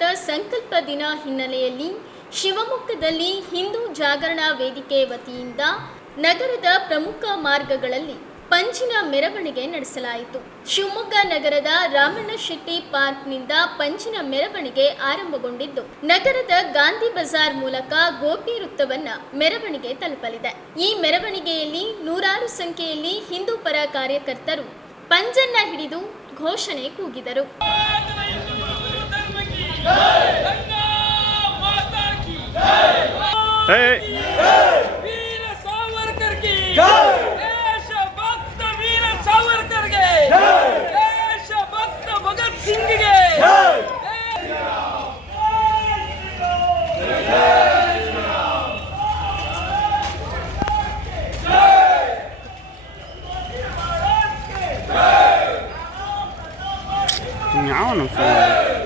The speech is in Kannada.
ಭಾರತ ಸಂಕಲ್ಪ ದಿನ ಹಿನ್ನೆಲೆಯಲ್ಲಿ ಶಿವಮೊಗ್ಗದಲ್ಲಿ ಹಿಂದೂ ಜಾಗರಣಾ ವೇದಿಕೆ ವತಿಯಿಂದ ನಗರದ ಪ್ರಮುಖ ಮಾರ್ಗಗಳಲ್ಲಿ ಪಂಜಿನ ಮೆರವಣಿಗೆ ನಡೆಸಲಾಯಿತು. ಶಿವಮೊಗ್ಗ ನಗರದ ರಾಮಣ್ಣ ಶೆಟ್ಟಿ ಪಾರ್ಕ್ನಿಂದ ಪಂಜಿನ ಮೆರವಣಿಗೆ ಆರಂಭಗೊಂಡಿದ್ದು, ನಗರದ ಗಾಂಧಿ ಬಜಾರ್ ಮೂಲಕ ಗೋಪಿ ವೃತ್ತವನ್ನ ಮೆರವಣಿಗೆ ತಲುಪಲಿದೆ. ಈ ಮೆರವಣಿಗೆಯಲ್ಲಿ ನೂರಾರು ಸಂಖ್ಯೆಯಲ್ಲಿ ಹಿಂದೂ ಪರ ಕಾರ್ಯಕರ್ತರು ಪಂಜನ್ನ ಹಿಡಿದು ಘೋಷಣೆ ಕೂಗಿದರು. I don't know.